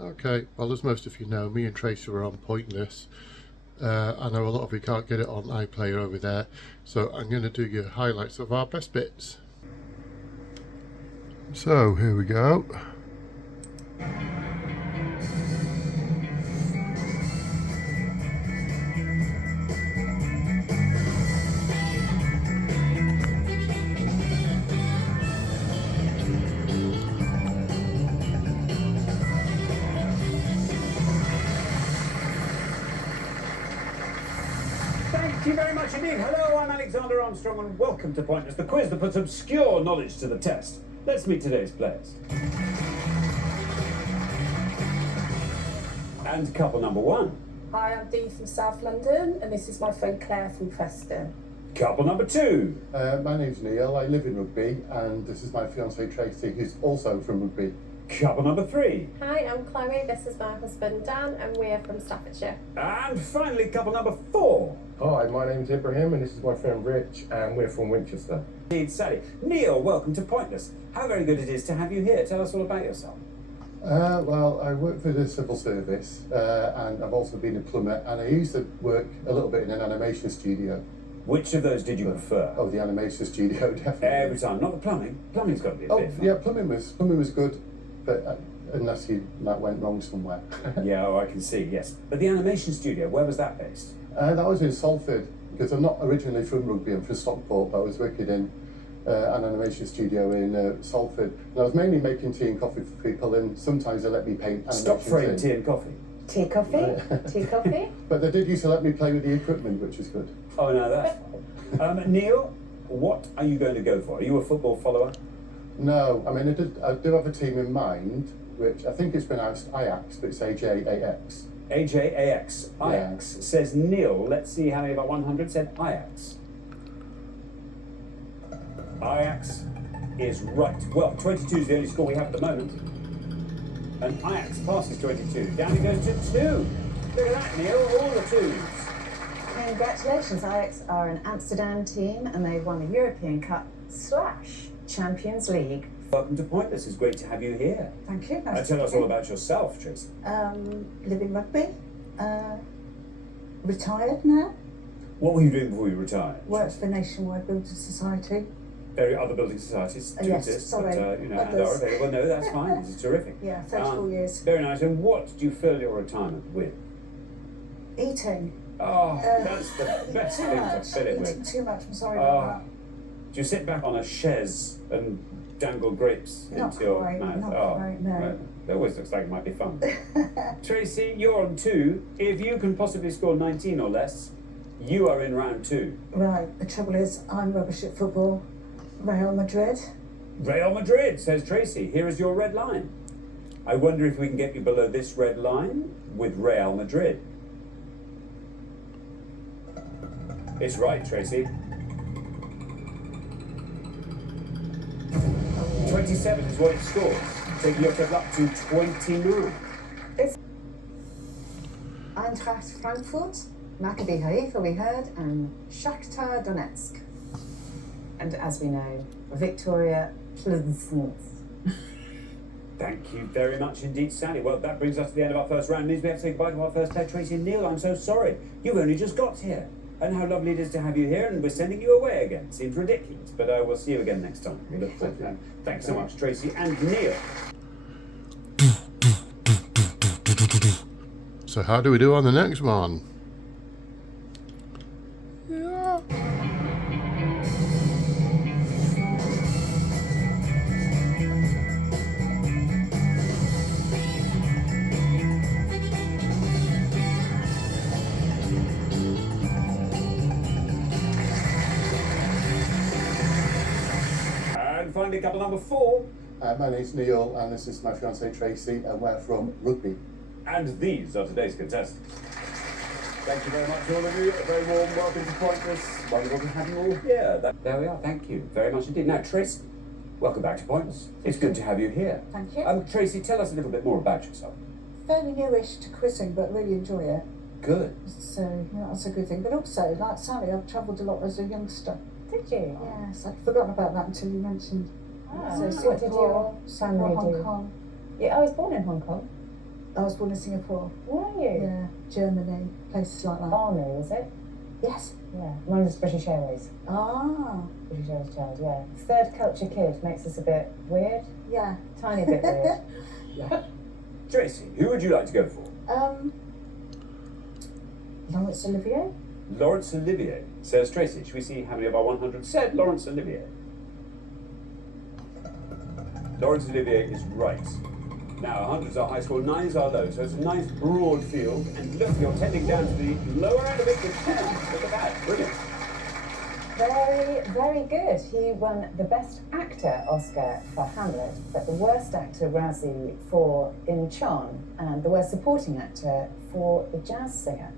Okay, well, as most of you know, me and Tracy were on Pointless. I know a lot of you can't get it on iPlayer over there, so I'm going to do your highlights of our best bits. So, here we go. Thank you very much indeed. Hello, I'm Alexander Armstrong and welcome to Pointless, the quiz that puts obscure knowledge to the test. Let's meet today's players. And couple number one. Hi, I'm Dee from South London, and this is my friend Claire from Preston. Couple number two. My name's Neil, I live in Rugby, and this is my fiancée Tracy, who's also from Rugby. Couple number three. Hi, I'm Chloe, this is my husband Dan, and we're from Staffordshire. And finally, couple number four. Hi, my name's Ibrahim and this is my friend Rich and we're from Winchester. Indeed, Sally. Neil, welcome to Pointless. How very good it is to have you here. Tell us all about yourself. Well, I work for the civil service, and I've also been a plumber, and I used to work a little bit in an animation studio. Which of those did you prefer? Oh, the animation studio, definitely. Every time, not the plumbing. Plumbing's got to be a bit fun. Yeah, plumbing was good, but unless that went wrong somewhere. Yeah, oh, I can see, yes. But the animation studio, where was that based? That was in Salford, because I'm not originally from Rugby, I'm from Stockport, but I was working in an animation studio in Salford. And I was mainly making tea and coffee for people, and sometimes they let me paint animation. Stop frame tea and coffee. Tea, coffee? Tea, coffee? But they did used to let me play with the equipment, which is good. Oh, no, that's fine. Neil, what are you going to go for? Are you a football follower? No, I mean, I do have a team in mind, which I think is pronounced Ajax, but it's AJAX. AJAX. Ajax says Neil. Let's see how many about 100 said Ajax. Ajax is right. Well, 22 is the only score we have at the moment. And Ajax passes 22. Down he goes to 2. Look at that, Neil. All the 2s. Congratulations, Ajax are an Amsterdam team and they've won the European Cup / Champions League. Welcome to Pointless. It's great to have you here. Thank you. Tell us all about yourself, Tracy. Live in Rugby. Retired now. What were you doing before you retired? Worked for Nationwide Builders Society. Very other building societies do Yes, exist, sorry, but and others. are available. No, that's fine. This is terrific. Yeah, 34 years. Very nice. And what do you fill your retirement with? Eating. Oh, that's the best thing to fill it Eating with. too much, I'm sorry about Do you sit back on a chaise and dangle grapes Not into your quite, mouth? not quite, no. Right. That always looks like it might be fun. that. Tracy, you're on 2. If you can possibly score 19 or less, you are in round 2. Right, the trouble is, I'm rubbish at football. Real Madrid. Real Madrid, says Tracy. Here is your red line. I wonder if we can get you below this red line with Real Madrid. It's right, Tracy. 27 is what it scores, taking your total up to 29. Eintracht Frankfurt, Maccabi Haifa we heard, and Shakhtar Donetsk. And as we know, Victoria Plzeň. Thank you very much indeed, Sally. Well, that brings us to the end of our first round. It means we have to say goodbye to our first player, Tracy and Neil. I'm so sorry. You've only just got here. And how lovely it is to have you here, and we're sending you away again. Seems ridiculous, but I will see you again next time. We look forward to that. Thanks so much, Tracy and Neil. So how do we do on the next one? Yeah. And finally, couple number 4. My name's Neil, and this is my fiancée Tracy, and we're from Rugby. And these are today's contestants. Thank you very much, all of you. A very warm welcome to Pointless. Wonderful to have you all here. There we are. Thank you very much indeed. Now, Tracy, welcome back to Pointless. It's good to have you here. Thank you. Tracy, tell us a little bit more about yourself. Fairly newish to quizzing, but really enjoy it. Good. So that's a good thing. But also, like Sally, I've travelled a lot as a youngster. Did you? Yes, I'd forgotten about that until you mentioned. Ah, So what did Singapore, your family Hong do? Kong. Yeah, I was born in Hong Kong. I was born in Singapore. Were you? Yeah, Germany, places like that. Army, was it? Yes. Yeah. Mine was British Airways. Ah, British Airways child, yeah. Third culture kid makes us a bit weird. yeah. Tiny bit weird. Tracy, who would you like to go for? Laurence Olivier. Laurence Olivier, says Tracy. Should we see how many of our 100 said Laurence Olivier? Laurence Olivier is right. Now, 100s are high score, 9s are low, so it's a nice broad field. And look, you're tending down to the lower end of it with 10. Look at that, brilliant. Very, very good. He won the Best Actor Oscar for Hamlet, but the Worst Actor Razzie for In Chon, and the Worst Supporting Actor for The Jazz Singer.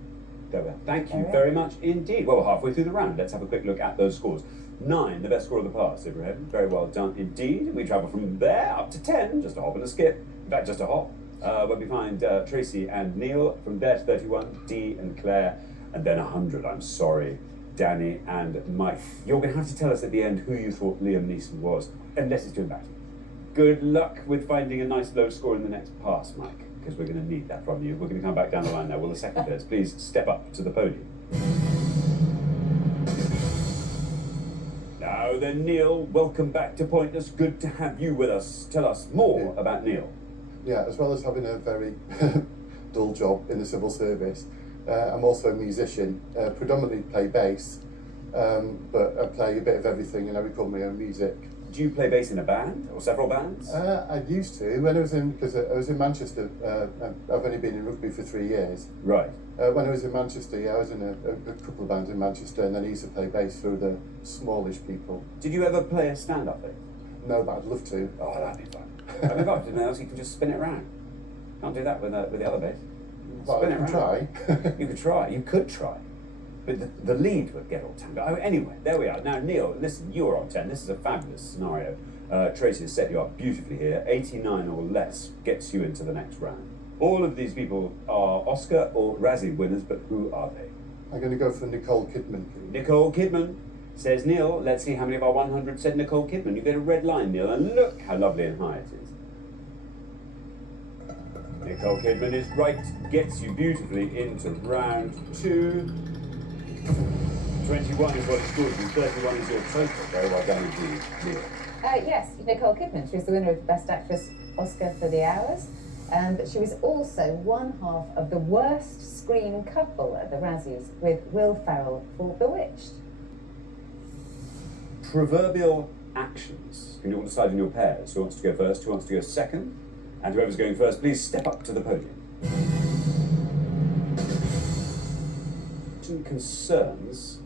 There we are. Thank you There we are. very much indeed. Well, we're halfway through the round. Let's have a quick look at those scores. 9, the best score of the past, Ibrahim. Very well done indeed. We travel from there up to 10, just a hop and a skip. In fact, just a hop. When we find Tracy and Neil, from there to 31, Dee and Claire, and then 100, I'm sorry, Danny and Mike. You're going to have to tell us at the end who you thought Liam Neeson was, unless it's doing better. Good luck with finding a nice low score in the next pass, Mike, because we're going to need that from you. We're going to come back down the line now. Will the second players please step up to the podium? Now then, Neil, welcome back to Pointless. Good to have you with us. Tell us more about Neil. Yeah, as well as having a very dull job in the civil service, I'm also a musician, predominantly play bass, but I play a bit of everything and I record my own music. Do you play bass in a band or several bands? I used to, when I was in, because I was in Manchester, I've only been in rugby for 3 years. Right. When I was in Manchester, yeah, I was in a couple of bands in Manchester, and then I used to play bass for the smallish people. Did you ever play a stand-up thing? No, but I'd love to. Oh, that'd be fun. That'd be fun. Didn't else you can just spin it around. Can't do that with the other bass. Well, Spin I it can around. try. You could try. You could try. But the lead would get all tangled. Oh, anyway, there we are. Now, Neil, listen, you are on 10. This is a fabulous scenario. Tracy has set you up beautifully here. 89 or less gets you into the next round. All of these people are Oscar or Razzie winners, but who are they? I'm going to go for Nicole Kidman. Nicole Kidman, says Neil. Let's see how many of our 100 said Nicole Kidman. You get a red line, Neil, and look how lovely and high it is. Nicole Kidman is right, gets you beautifully into round 2. 21 is what it scores you, 31 is your total. Very well done indeed, Neil. Yes, Nicole Kidman. She was the winner of the Best Actress Oscar for The Hours, but she was also one half of the worst screen couple at the Razzies with Will Ferrell for Bewitched. Proverbial actions. Can you all decide in your pairs? Who wants to go first? Who wants to go second? And whoever's going first, please step up to the podium. Concerns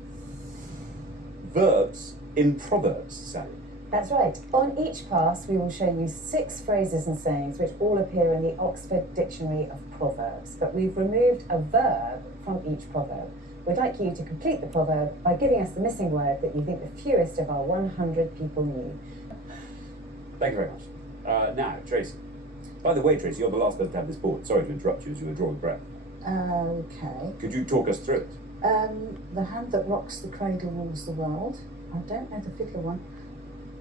verbs in proverbs, Sally. That's right. On each pass, we will show you 6 phrases and sayings which all appear in the Oxford Dictionary of Proverbs, but we've removed a verb from each proverb. We'd like you to complete the proverb by giving us the missing word that you think the fewest of our 100 people knew. Thank you very much. Now, Tracy. By the way, Tracy, you're the last person to have this board. Sorry to interrupt you as you were drawing breath. Okay. Could you talk us through it? The hand that rocks the cradle rules the world. I don't know the fiddler one.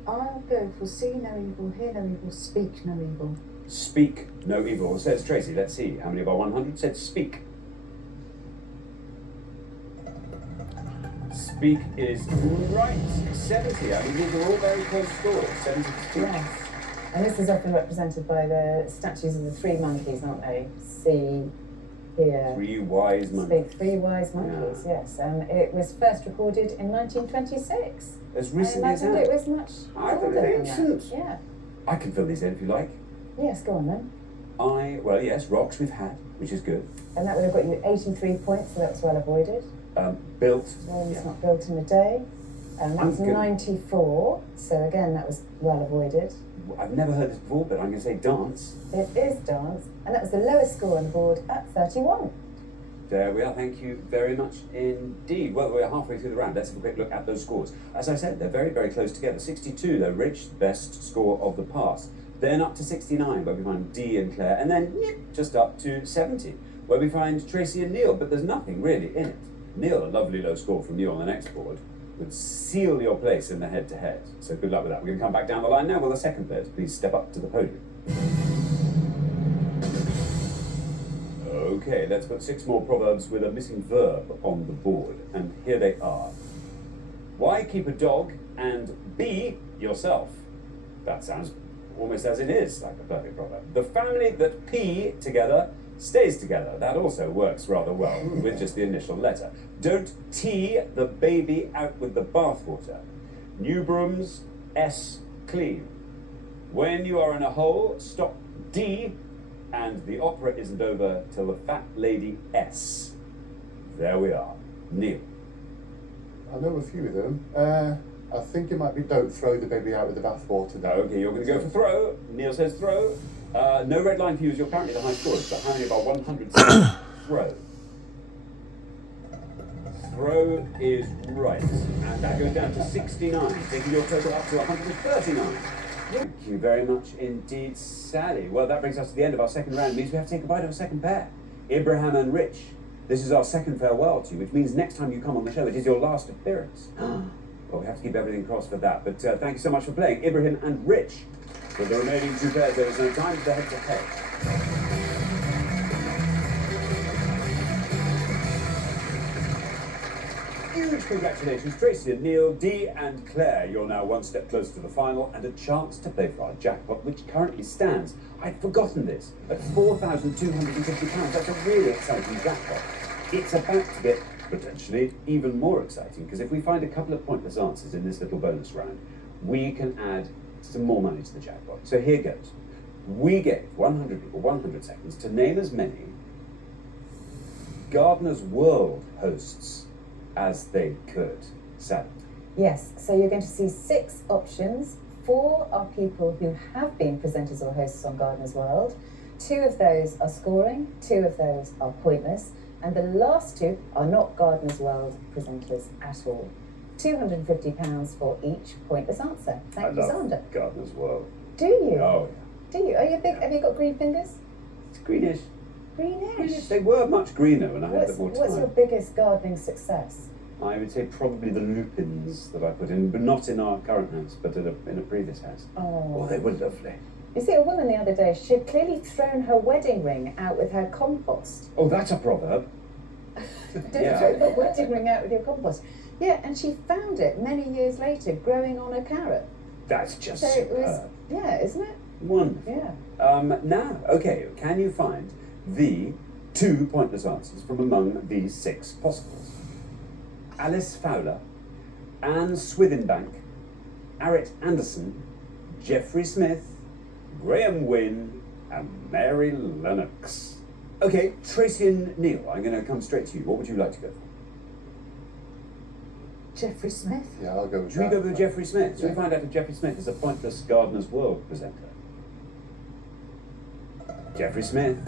I'll go for see no evil, hear no evil, speak no evil. Speak no evil, says Tracy. Let's see. How many of our 100 said speak? Speak is right. 70. I mean, these are all very close scores. 70 to speak. Yes. And this is often represented by the statues of the 3 monkeys, aren't they? See, hear, 3 wise monkeys. speak. 3 wise monkeys, yes. It was first recorded in 1926. As I recently as imagined that. it was much I thought older it than was that. ancient. Yeah. I can fill these in if you like. Yes, go on then. Well, yes, rocks we've had, which is good. And that would have got you 83 points, so that was well avoided. Built. Rome's Yeah. not built in a day. That was I'm good. 94, so again, that was well avoided. I've never heard this before, but I'm going to say dance. It is dance, and that was the lowest score on the board at 31. There we are. Thank you very much indeed. Well, we're halfway through the round. Let's have a quick look at those scores. As I said, they're very, very close together. 62, though, Rich, the best score of the past. Then up to 69, where we find Dee and Claire. And then just up to 70, where we find Tracy and Neil. But there's nothing really in it. Neil, a lovely low score from you on the next board, would seal your place in the head-to-head. So good luck with that. We're going to come back down the line now. Will the second players please step up to the podium? Okay, let's put 6 more proverbs with a missing verb on the board. And here they are. Why keep a dog and be yourself? That sounds almost as it is, like a perfect proverb. The family that pee together stays together. That also works rather well with just the initial letter. Don't tea the baby out with the bathwater. New brooms, S, clean. When you are in a hole, stop D, and the opera isn't over till the fat lady S. There we are. Neil. I know a few of them. I think it might be don't throw the baby out with the bathwater now. Okay, you're going to go for throw. Neil says throw. No red line for you as you're currently the high scorers, but how many of our 100 say throw? Throw is right. And that goes down to 69, taking your total up to 139. Thank you very much indeed, Sally. Well, that brings us to the end of our second round. It means we have to say goodbye to our second pair, Ibrahim and Rich. This is our second farewell to you, which means next time you come on the show, it is your last appearance. Well, we have to keep everything crossed for that. But thank you so much for playing, Ibrahim and Rich. For the remaining 2 pairs, there is no time for the head-to-head. Huge congratulations, Tracy and Neil, Dee and Claire. You're now 1 step closer to the final and a chance to play for our jackpot, which currently stands, I'd forgotten this, at £4,250. That's a really exciting jackpot. It's about to get potentially even more exciting, because if we find a couple of pointless answers in this little bonus round, we can add some more money to the jackpot. So here goes. We gave 100 people 100 seconds to name as many Gardener's World hosts as they could. Sally. Yes, so you're going to see 6 options. 4 are people who have been presenters or hosts on Gardener's World. 2 of those are scoring, 2 of those are pointless, and the last 2 are not Gardener's World presenters at all. £250 for each pointless answer. Thank you, Sander. Gardener's World. Do you? Oh, Do you? Are you big? Have you got green fingers? it's greenish. Greenish. They were much greener when I had the more time. What's your biggest gardening success? I would say probably the lupins that I put in, but not in our current house, but in a previous house. Oh. They were lovely. You see, a woman the other day, she had clearly thrown her wedding ring out with her compost. Oh, that's a proverb. Don't throw the wedding ring out with your compost. Yeah, and she found it many years later growing on a carrot. That's just So it was, superb. yeah, isn't it? Wonderful. Yeah. Now, okay, can you find the 2 pointless answers from among these 6 possibles? Alice Fowler, Anne Swithinbank, Arrett Anderson, Geoffrey Smith, Graham Wynne, and Mary Lennox. Okay, Tracy and Neil, I'm going to come straight to you. What would you like to go for? Jeffrey Smith. Yeah, I'll go with Should we that. go with Geoffrey Smith? Should we Yeah. find out if Geoffrey Smith is a pointless Gardener's World presenter? Geoffrey Smith,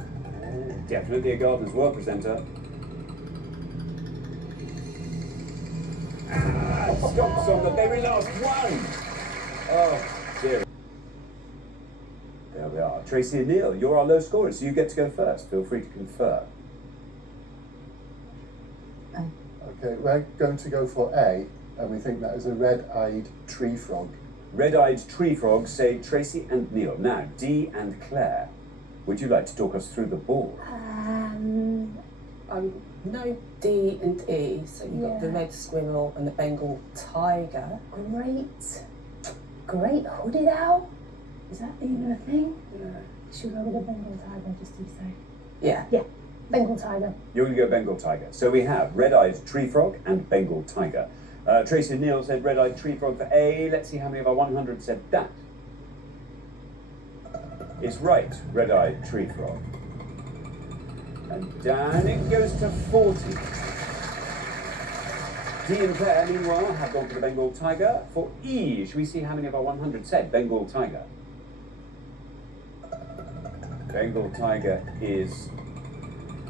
definitely a Gardener's World presenter. Stops on the very last one. Oh dear. There we are. Tracy and Neil, you're our low scorers, so you get to go first. Feel free to confer. Okay, we're going to go for A, and we think that is a red-eyed tree frog. Red-eyed tree frogs say Tracy and Neil. Now, Dee and Claire, would you like to talk us through the board? No D and E, so you've got the Yeah. red squirrel and the Bengal tiger. Great hooded owl? Is that even a thing? No. Should we go with the Bengal tiger, just to be safe? Yeah. Bengal tiger. You're going to go Bengal tiger. So we have red-eyed tree frog and Bengal tiger. Tracy and Neil said red-eyed tree frog for A. Let's see how many of our 100 said that. It's right, red-eyed tree frog. And down it goes to 40. Dee and Claire, meanwhile, have gone for the Bengal tiger. For E, should we see how many of our 100 said Bengal tiger? Bengal tiger is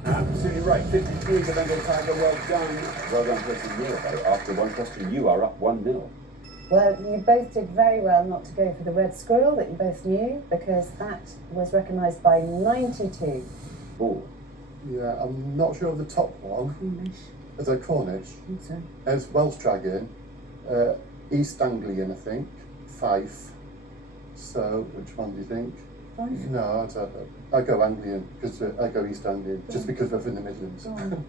absolutely right. 53 for Bengal tiger. Well done. Well done, Tracy and Neil, though. After one question, you are up 1-0. Well, you both did very well not to go for the red squirrel that you both knew, because that was recognised by 92. Oh. Yeah, I'm not sure of the top one. English. Is it Cornish? I think so. There's Welsh Dragon, East Anglian, I think, Fife. So, which one do you think? Five. No, I don't know. I go Anglian because I go East Anglian just because we're from the Midlands. Go on.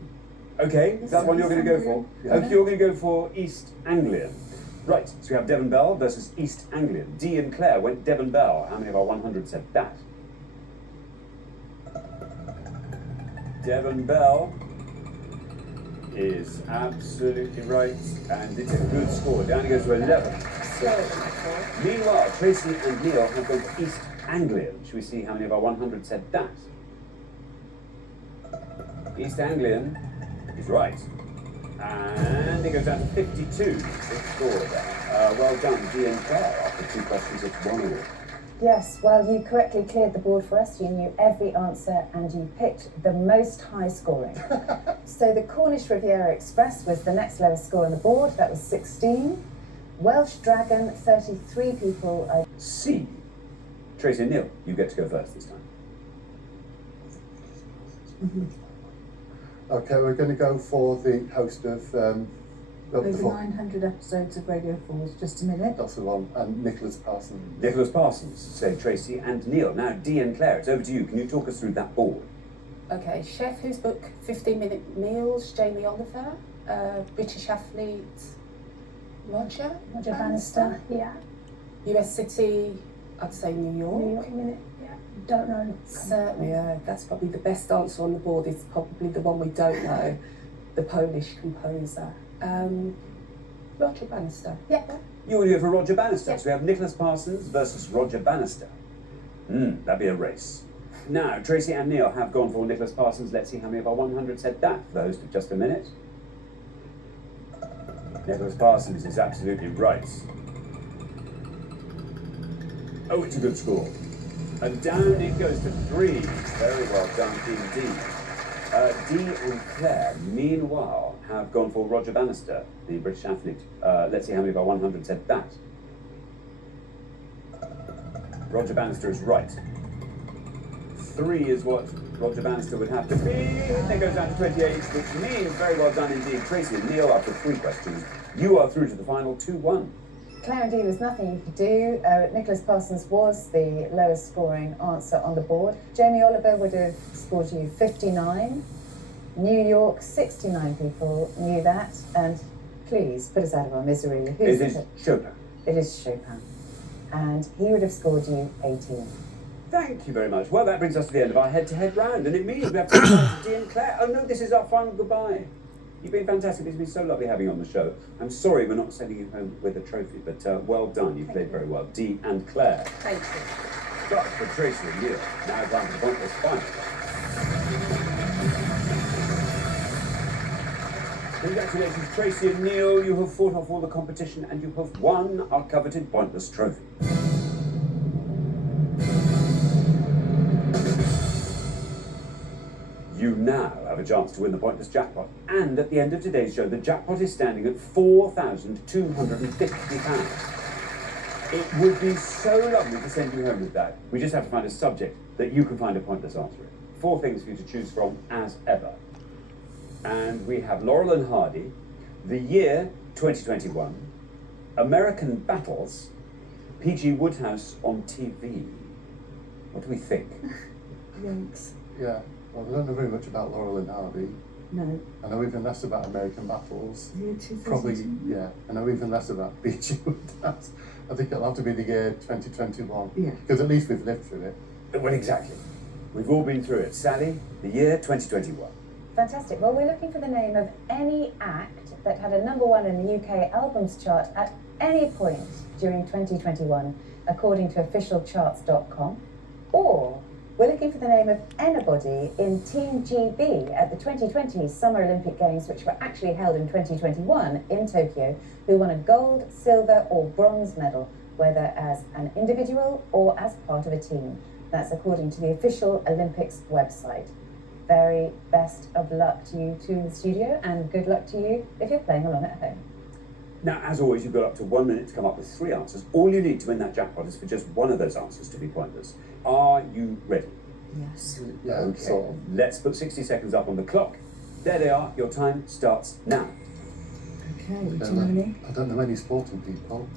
Okay, is that what you're going to go for? Yeah. Okay, you're going to go for East Anglian. Right, so we have Devon Bell versus East Anglian. Dee and Claire went Devon Bell. How many of our 100 said that? Devon Bell is absolutely right, and it's a good score. Down it goes to 11. Meanwhile, Tracy and Neil have gone for East Anglian. Should we see how many of our 100 said that? East Anglian is right. And it goes down to 52. Good score there. Well done, Dee and Claire, after 2 questions of 1 all. Yes, well, you correctly cleared the board for us. You knew every answer and you picked the most high scoring. So the Cornish Riviera Express was the next lowest score on the board. That was 16. Welsh Dragon, 33 people. C. Tracy and Neil, you get to go first this time. Okay, we're going to go for the host of Over 900 episodes of Radio 4's Just a Minute. That's the one, and Nicholas Parsons. Nicholas Parsons, say Tracy and Neil. Now, Dee and Claire, it's over to you. Can you talk us through that board? Okay, chef whose book 15-Minute Meals, Jamie Oliver, British athlete, Roger Bannister. Yeah. US City, I'd say New York. New York Minute. Yeah. Don't know. Certainly, yeah, that's probably the best answer on the board. Is probably the one we don't know, the Polish composer. Roger Bannister. Yeah. You want to go for Roger Bannister. Yeah. So we have Nicholas Parsons versus Roger Bannister. That'd be a race. Now, Tracy and Neil have gone for Nicholas Parsons. Let's see how many of our 100 said that for the host of Just a Minute. Nicholas Parsons is absolutely right. Oh, it's a good score. And down it goes to 3. Very well done indeed. Dee and Claire, meanwhile, have gone for Roger Bannister, the British athlete. Let's see how many of our 100 said that. Roger Bannister is right. 3 is what Roger Bannister would have to be. And it goes down to 28, which means very well done indeed. Tracy and Neil, after 3 questions, you are through to the final 2-1. Claire and Dee, there's nothing you could do. Nicholas Parsons was the lowest scoring answer on the board. Jamie Oliver would have scored you 59. New York, 69 people knew that. And please, put us out of our misery. It is Chopin. It is Chopin. And he would have scored you 18. Thank you very much. Well, that brings us to the end of our head-to-head round, and it means we have to go to Dee and Claire. Oh no, this is our final goodbye. You've been fantastic. It's been so lovely having you on the show. I'm sorry we're not sending you home with a trophy, but well done. You played very well. Dee and Claire. Thank you. But for Tracy and Neil, now time for the pointless final. Congratulations, Tracy and Neil. You have fought off all the competition and you have won our coveted pointless trophy. You now have a chance to win the pointless jackpot. And at the end of today's show, the jackpot is standing at £4,250. It would be so lovely to send you home with that. We just have to find a subject that you can find a pointless answer in. 4 things for you to choose from, as ever. And we have Laurel and Hardy, the year 2021, American battles, P.G. Wodehouse on TV. What do we think? Yikes. Yeah, well, I don't know very much about Laurel and Hardy. No. I know even less about American battles. Year 2000. Probably, yeah. I know even less about P.G. Wodehouse. I think it'll have to be the year 2021. Yeah. Because at least we've lived through it. Well, exactly. We've all been through it. Sally, the year 2021. Fantastic. Well, we're looking for the name of any act that had a #1 in the UK albums chart at any point during 2021, according to officialcharts.com. Or we're looking for the name of anybody in Team GB at the 2020 Summer Olympic Games, which were actually held in 2021 in Tokyo, who won a gold, silver, or bronze medal, whether as an individual or as part of a team. That's according to the official Olympics website. Very best of luck to you to the studio, and good luck to you if you're playing along at home. Now, as always, you've got up to 1 minute to come up with 3 answers. All you need to win that jackpot is for just one of those answers to be pointless. Are you ready? Yes. Yeah, Okay. sort of. Let's put 60 seconds up on the clock. There they are. Your time starts now. Okay, do you know any? I don't know any sporting people.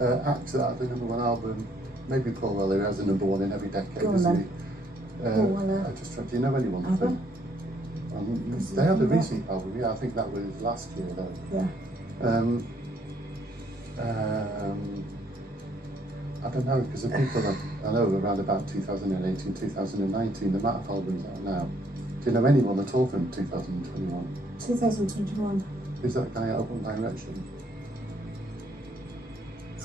Acts that had the #1 album. Maybe Paul Weller has the #1 in every decade, Go on doesn't then. he? Weller. I just tried. Do you know anyone? Album? They had a recent album. Yeah, I think that was last year though. Yeah. I don't know, because the people that I know around about 2018, 2019, the amount of albums out now. Do you know anyone at all from 2021? 2021. Who's that guy out of One Direction?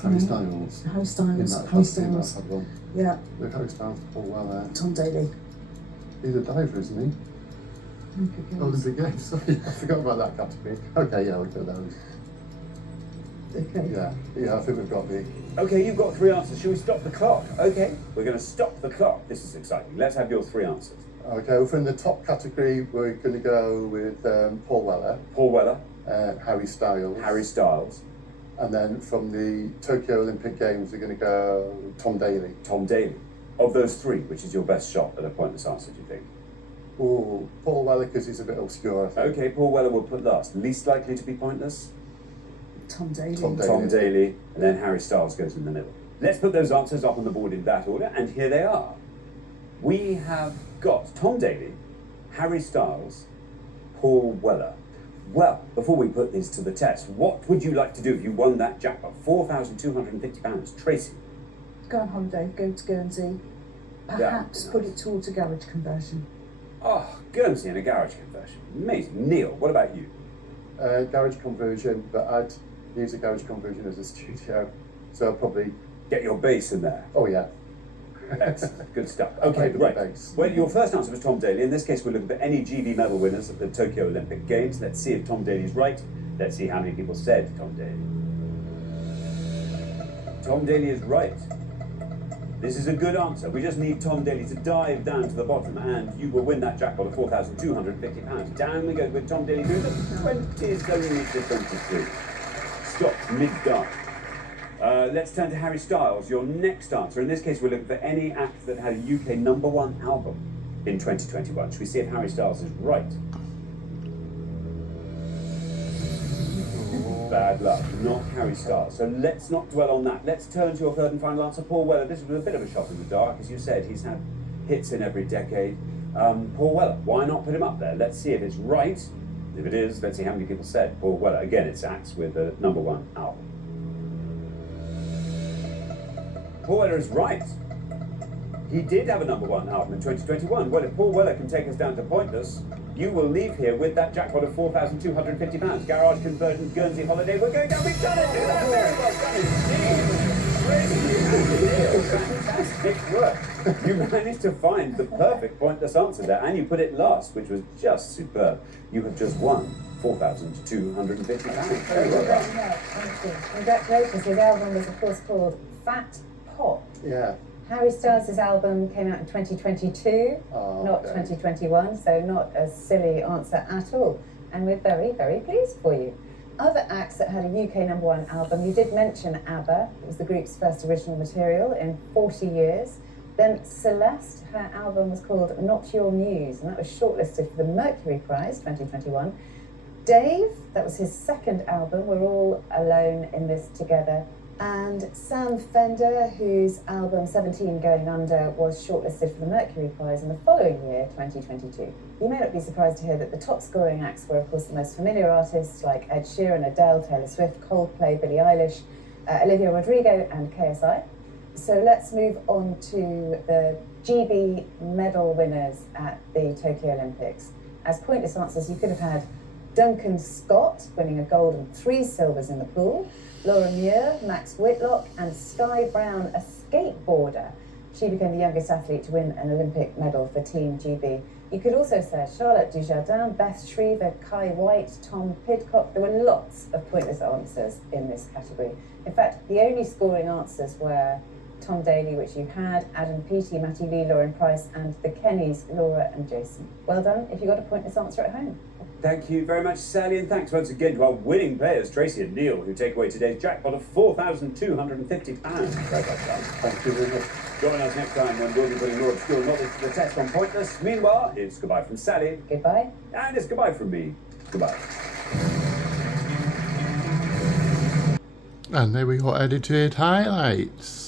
Harry Styles. Harry In Styles. that Harry costume, Styles. that one. Yeah. With Harry Styles, Paul Weller. Tom Daly. He's a diver, isn't he? Olympic Games. Sorry, I forgot about that category. Okay, yeah, we've got those. Okay. Yeah, I think we've got the. Okay, you've got 3 answers. Shall we stop the clock? Okay, we're going to stop the clock. This is exciting. Let's have your 3 answers. Okay, well, from the top category, we're going to go with Paul Weller, Paul Weller, Harry Styles. Harry Styles, And then from the Tokyo Olympic Games, we're going to go Tom Daly. Tom Daly. Of those 3, which is your best shot at a pointless answer, do you think? Oh, Paul Weller, because he's a bit obscure, I think. Okay, Paul Weller will put last. Least likely to be pointless? Tom Daly. Tom Daly. Tom Daly, and then Harry Styles goes in the middle. Let's put those answers up on the board in that order, and here they are. We have got Tom Daly, Harry Styles, Paul Weller. Well, before we put these to the test, what would you like to do if you won that jackpot? £4,250. Tracy? Go on holiday, go to Guernsey. Perhaps put it towards a garage conversion. Oh, Guernsey and a garage conversion. Amazing. Neil, what about you? Garage conversion, but I'd use a garage conversion as a studio. So I'll probably. Get your bass in there. Oh, yeah. Excellent. Good stuff. Okay, right. Bass. Well, your first answer was Tom Daly. In this case, we're looking for any GB medal winners at the Tokyo Olympic Games. Let's see if Tom Daly's right. Let's see how many people said Tom Daly. Tom Daly is right. This is a good answer. We just need Tom Daly to dive down to the bottom and you will win that jackpot of £4,250. Down we go with Tom Daly doing the 20s only to 23. Stop mid-dive. Let's turn to Harry Styles, your next answer. In this case, we're looking for any act that had a UK #1 album in 2021. Should we see if Harry Styles is right? Bad luck, not Harry Styles. So let's not dwell on that. Let's turn to your third and final answer, Paul Weller. This was a bit of a shot in the dark. As you said, he's had hits in every decade. Paul Weller, why not put him up there? Let's see if it's right. If it is, let's see how many people said Paul Weller. Again, it's acts with a #1 album. Paul Weller is right. He did have a #1 album in 2021. Well, if Paul Weller can take us down to pointless, you will leave here with that jackpot of £4,250. Garage conversion, Guernsey holiday. We're going down. We've done it. Very well done indeed. Fantastic work. You managed to find the perfect pointless answer there, and you put it last, which was just superb. You have just won £4,250. Very well done. Thank you. Congratulations. His album was, of course, called Fat Pop. Yeah. Harry Styles' album came out in 2022, not 2021, so not a silly answer at all. And we're very, very pleased for you. Other acts that had a UK #1 album, you did mention ABBA. It was the group's first original material in 40 years. Then Celeste, her album was called Not Your Muse, and that was shortlisted for the Mercury Prize 2021. Dave, that was his second album, We're All Alone in This Together. And Sam Fender, whose album 17 Going Under was shortlisted for the Mercury Prize in the following year, 2022. You may not be surprised to hear that the top scoring acts were, of course, the most familiar artists like Ed Sheeran, Adele, Taylor Swift, Coldplay, Billie Eilish, Olivia Rodrigo, and KSI. So let's move on to the GB medal winners at the Tokyo Olympics. As pointless answers, you could have had Duncan Scott winning a gold and 3 silvers in the pool, Laura Muir, Max Whitlock, and Sky Brown, a skateboarder. She became the youngest athlete to win an Olympic medal for Team GB. You could also say Charlotte Dujardin, Beth Shriver, Kai White, Tom Pidcock. There were lots of pointless answers in this category. In fact, the only scoring answers were Tom Daly, which you had, Adam Peaty, Matty Lee, Lauren Price, and the Kennys, Laura and Jason. Well done if you got a pointless answer at home. Thank you very much, Sally, and thanks once again to our winning players, Tracy and Neil, who take away today's jackpot of £4,250. Very well done. Thank you very much. Join us next time when we'll be putting more obscure knowledge to the test on Pointless. Meanwhile, it's goodbye from Sally. Goodbye. And it's goodbye from me. Goodbye. And there we got edited highlights.